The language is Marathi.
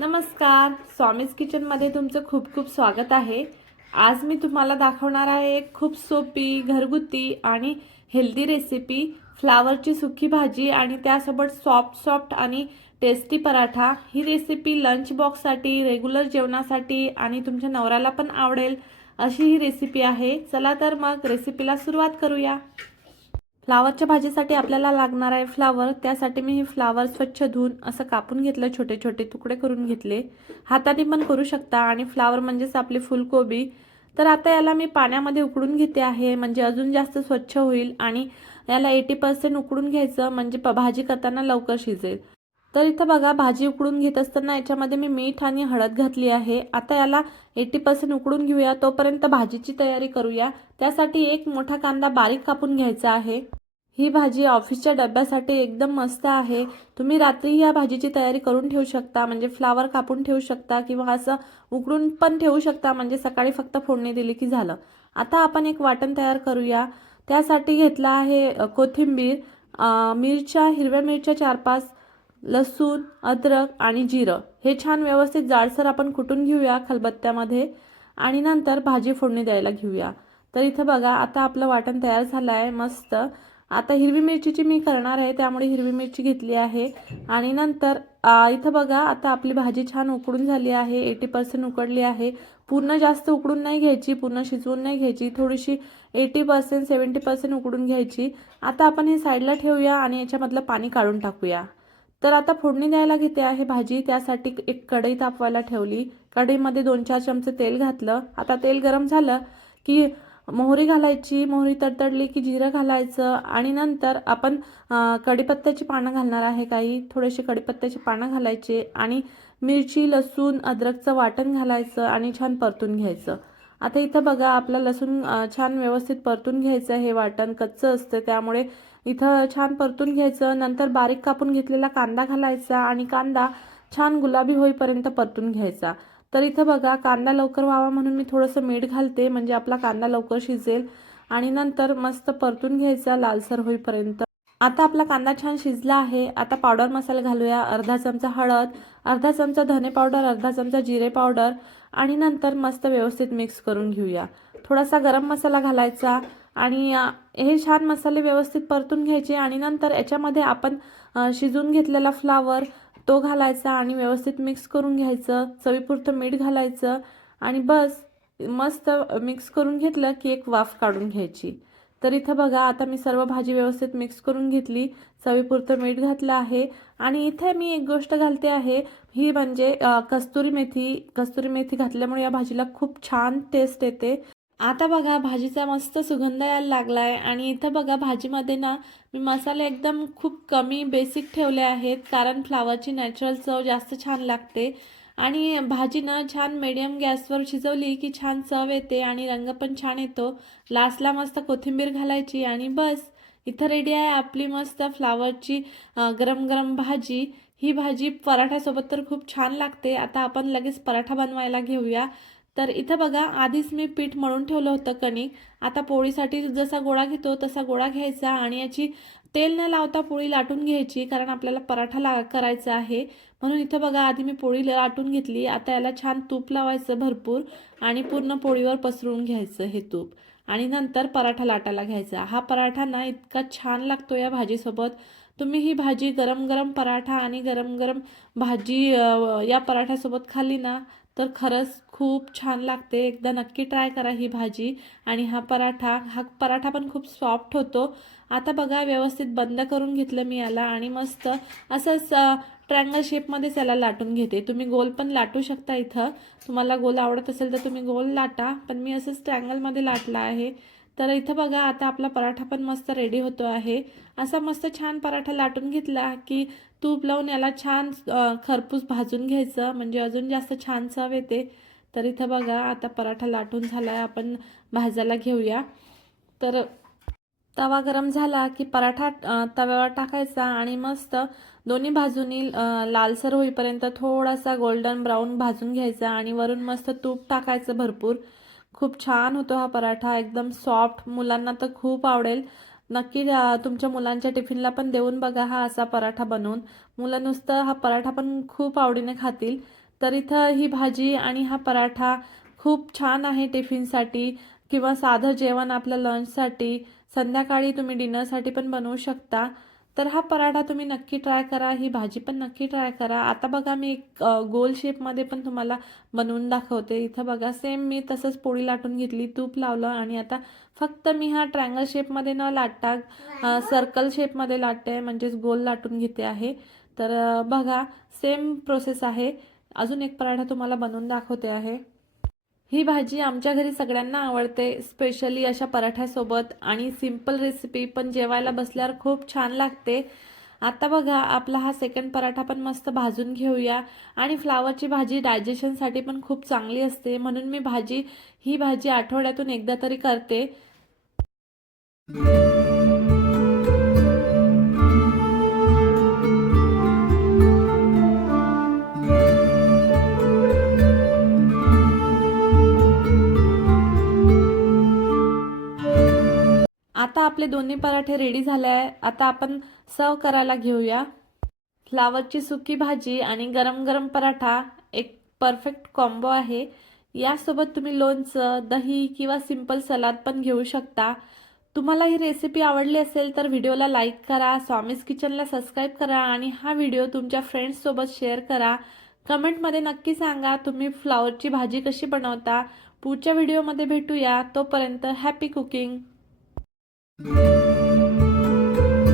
नमस्कार, स्वामीज किचनमध्ये तुमचं खूप खूप स्वागत आहे। आज मी तुम्हाला दाखवणार आहे एक खूप सोपी घरगुती आणि हेल्दी रेसिपी, फ्लावरची सुकी भाजी आणि त्यासोबत सॉफ्ट आणि टेस्टी पराठा। ही रेसिपी लंच बॉक्ससाठी, रेग्युलर जेवणासाठी आणि तुमच्या नवऱ्याला पण आवडेल अशी ही रेसिपी आहे। चला तर मग रेसिपीला सुरुवात करूया। फ्लावरच्या भाजीसाठी आपल्याला लागणार आहे फ्लावर। त्यासाठी मी हे फ्लावर स्वच्छ धुवून असं कापून घेतलं, छोटे छोटे तुकडे करून घेतले। हाताने पण करू शकता आणि फ्लावर म्हणजेच आपली फुलकोबी। तर आता याला मी पाण्यामध्ये उकडून घेते आहे, म्हणजे अजून जास्त स्वच्छ होईल आणि याला 80% उकडून घ्यायचं, म्हणजे भाजी करताना लवकर शिजेल। तर इथं बघा, भाजी उकडून घेत असताना याच्यामध्ये मी मीठ आणि हळद घातली आहे। आता याला 80% उकडून घेऊया, तोपर्यंत भाजीची तयारी करूया। त्यासाठी एक मोठा कांदा बारीक कापून घ्यायचा आहे। ही भाजी ऑफिसच्या डब्यासाठी एकदम मस्त आहे। तुम्ही रात्री या भाजीची तयारी करून ठेवू शकता, म्हणजे फ्लावर कापून ठेवू शकता किंवा असं उकडून पण ठेवू शकता, म्हणजे सकाळी फक्त फोडणी दिली की झालं। आता आपण एक वाटण तयार करूया। त्यासाठी घेतला आहे कोथिंबीर, मिरच्या, हिरव्या मिरच्या 4-5, लसूण, अद्रक आणि जिरं हे छान व्यवस्थित जाडसर आपण कुटून घेऊया खलबत्त्यामध्ये आणि नंतर भाजी फोडणी द्यायला घेऊया। तर इथं बघा, आता आपलं वाटण तयार झालं आहे मस्त। आता हिरवी मिरचीची मी करणार आहे, त्यामुळे हिरवी मिरची घेतली आहे आणि नंतर इथं बघा, आता आपली भाजी छान उकडून झाली आहे, 80% उकडली आहे। पूर्ण जास्त उकडून नाही घ्यायची, पूर्ण शिजवून नाही घ्यायची, थोडीशी 80% 70% उकडून घ्यायची। आता आपण हे साईडला ठेवूया आणि याच्यामधलं पाणी काढून टाकूया। तर आता फोडणी द्यायला घेते आहे भाजी। त्यासाठी एक कढई तापवायला ठेवली, कढईमध्ये 2-4 चमचे तेल घातलं। आता तेल गरम झालं की मोहरी घालायची, मोहरी तडतडली की जिरं घालायचं आणि नंतर आपण कढीपत्त्याची पानं घालणार आहे, काही थोडेसे कढीपत्त्याची पानं घालायचे आणि मिरची, लसूण, अद्रकचं वाटण घालायचं आणि छान परतून घ्यायचं। आता इथं बघा, आपलं लसूण छान व्यवस्थित परतून घ्यायचं, हे वाटण कच्चं असतं त्यामुळे इथं छान परतून घ्यायचं। नंतर बारीक कापून घेतलेला कांदा घालायचा आणि कांदा छान गुलाबी होईपर्यंत परतून घ्यायचा। तर इथं बघा, कांदा लवकर व्हावा म्हणून मी थोडंसं मीठ घालते, म्हणजे आपला कांदा लवकर शिजेल आणि नंतर मस्त परतून घ्यायचा लालसर होईपर्यंत। आता आपला कांदा छान शिजला आहे। आता पावडर मसाला घालूया, अर्धा चमचा हळद, अर्धा चमचा धने पावडर, अर्धा चमचा जिरे पावडर आणि नंतर मस्त व्यवस्थित मिक्स करून घेऊया। थोडासा गरम मसाला घालायचा आणि हे छान मसाले व्यवस्थित परतून घ्यायचे आणि नंतर याच्यामध्ये आपण शिजून घेतलेला फ्लावर तो घालायचा आणि व्यवस्थित मिक्स करून घ्यायचं। चवीपुरतं मीठ घालायचं आणि बस मस्त मिक्स करून घेतलं की एक वाफ काढून घ्यायची। तर इथं बघा, आता मी सर्व भाजी व्यवस्थित मिक्स करून घेतली, चवीपुरतं मीठ घातलं आहे आणि इथे मी एक गोष्ट घालते आहे, ही म्हणजे कस्तुरी मेथी। कस्तुरी मेथी घातल्यामुळे या भाजीला खूप छान टेस्ट येते। आता बघा, भाजीचा मस्त सुगंध यायला लागलाय आणि इथं बघा, भाजीमध्ये ना मी मसाले एकदम खूप कमी बेसिक ठेवले आहेत, कारण फ्लावरची नॅचरल चव जास्त छान लागते आणि भाजी ना छान मीडियम गॅसवर शिजवली की छान चव येते आणि रंग पण छान येतो। लास्टला मस्त कोथिंबीर घालायची आणि बस इथं रेडी आहे आपली मस्त फ्लावरची गरम गरम भाजी। ही भाजी पराठ्यासोबत तर खूप छान लागते। आता आपण लगेच पराठा बनवायला घेऊया। तर इथं बघा, आधीच मी पीठ मळून ठेवलं होतं कणिक। आता पोळीसाठी जसा गोळा घेतो तसा गोळा घ्यायचा आणि याची तेल न लावता पोळी लाटून घ्यायची, कारण आपल्याला पराठा करायचा आहे म्हणून। इथं बघा, आधी मी पोळी लाटून घेतली। आता याला छान तूप लावायचं भरपूर आणि पूर्ण पोळीवर पसरवून घ्यायचं हे तूप आणि नंतर पराठा लाटायला घ्यायचा। हा पराठा ना इतका छान लागतो या भाजीसोबत। तुम्ही ही भाजी गरम गरम पराठा आणि गरम गरम भाजी या पराठ्यासोबत खाल्ली ना तर खरंच खूप छान लागते। एकदा नक्की ट्राय करा ही भाजी आणि हा पराठा पण खूप सॉफ्ट होतो। आता बघा, व्यवस्थित बंद करून घेतलं मी याला आणि मस्त असंच ट्रायंगल शेपमध्येच याला लाटून घेते। तुम्ही गोल पण लाटू शकता, इथं तुम्हाला गोल आवडत असेल तर तुम्ही गोल लाटा, पण मी असंच ट्रायंगलमध्ये लाटला आहे। तर इथं बघा, आता आपला पराठा पण मस्त रेडी होतो आहे। असा मस्त छान पराठा लाटून घेतला की तूप लावून याला छान खरपूस भाजून घ्यायचं, म्हणजे अजून जास्त छान चव येते। तर इथं बघा, आता पराठा लाटून झाला आहे, आपण भाजायला घेऊया। तर तवा गरम झाला की पराठा तव्यावर टाकायचा आणि मस्त दोन्ही बाजूनी लालसर होईपर्यंत थोडासा गोल्डन ब्राऊन भाजून घ्यायचा आणि वरून मस्त तूप टाकायचं भरपूर। खूप छान होतो हा पराठा, एकदम सॉफ्ट। मुलांना तर खूप आवडेल। नक्की तुमच्या मुलांच्या टिफिनला पण देऊन बघा हा असा पराठा बनवून। मुलं नुसतं हा पराठा पण खूप आवडीने खातील। तर इथं ही भाजी आणि हा पराठा खूप छान आहे टिफिनसाठी किंवा साधं जेवण आपलं लंचसाठी, संध्याकाळी तुम्ही डिनरसाठी पण बनवू शकता. तर हा पराठा तुम्ही नक्की ट्राय करा, ही भाजी पण नक्की ट्राय करा. आता बघा मी एक गोल शेपमध्ये पण तुम्हाला बनवून दाखवते. इथं बघा सेम मी तसंच पोळी लाटून घेतली, तूप लावलं आणि आता फक्त मी हा ट्रायंगल शेपमध्ये न लाटता सर्कल शेपमध्ये लाटते, म्हणजेच गोल लाटून घेते आहे. तर बघा सेम प्रोसेस आहे. अजून एक पराठा तुम्हाला बनवून दाखवते आहे. ही भाजी आमच्या घरी सगळ्यांना आवडते, स्पेशली अशा पराठ्यासोबत, आणि सिंपल रेसिपी पण जेवायला बसल्यावर खूप छान लागते. आता बघा आपला हा सेकंड पराठा पण मस्त भाजून घेऊया. आणि फ्लावरची भाजी डायजेशनसाठी पण खूप चांगली असते, म्हणून मी ही भाजी आठवड्यातून एकदा तरी करते. आता आपले दोन्ही पराठे रेडी झाले आहे. आता आपण सर्व करायला घेऊया. फ्लावरची सुकी भाजी आणि गरम गरम पराठा एक परफेक्ट कॉम्बो आहे. यासोबत तुम्ही लोणचं, दही किंवा सिंपल सलाद पण घेऊ शकता. तुम्हाला ही रेसिपी आवडली असेल तर व्हिडिओला लाईक करा, स्वामीज किचनला सबस्क्राईब करा आणि हा व्हिडिओ तुमच्या फ्रेंड्ससोबत शेअर करा. कमेंटमध्ये नक्की सांगा तुम्ही फ्लावरची भाजी कशी बनवता. पुढच्या व्हिडिओमध्ये भेटूया. तोपर्यंत हॅपी कुकिंग.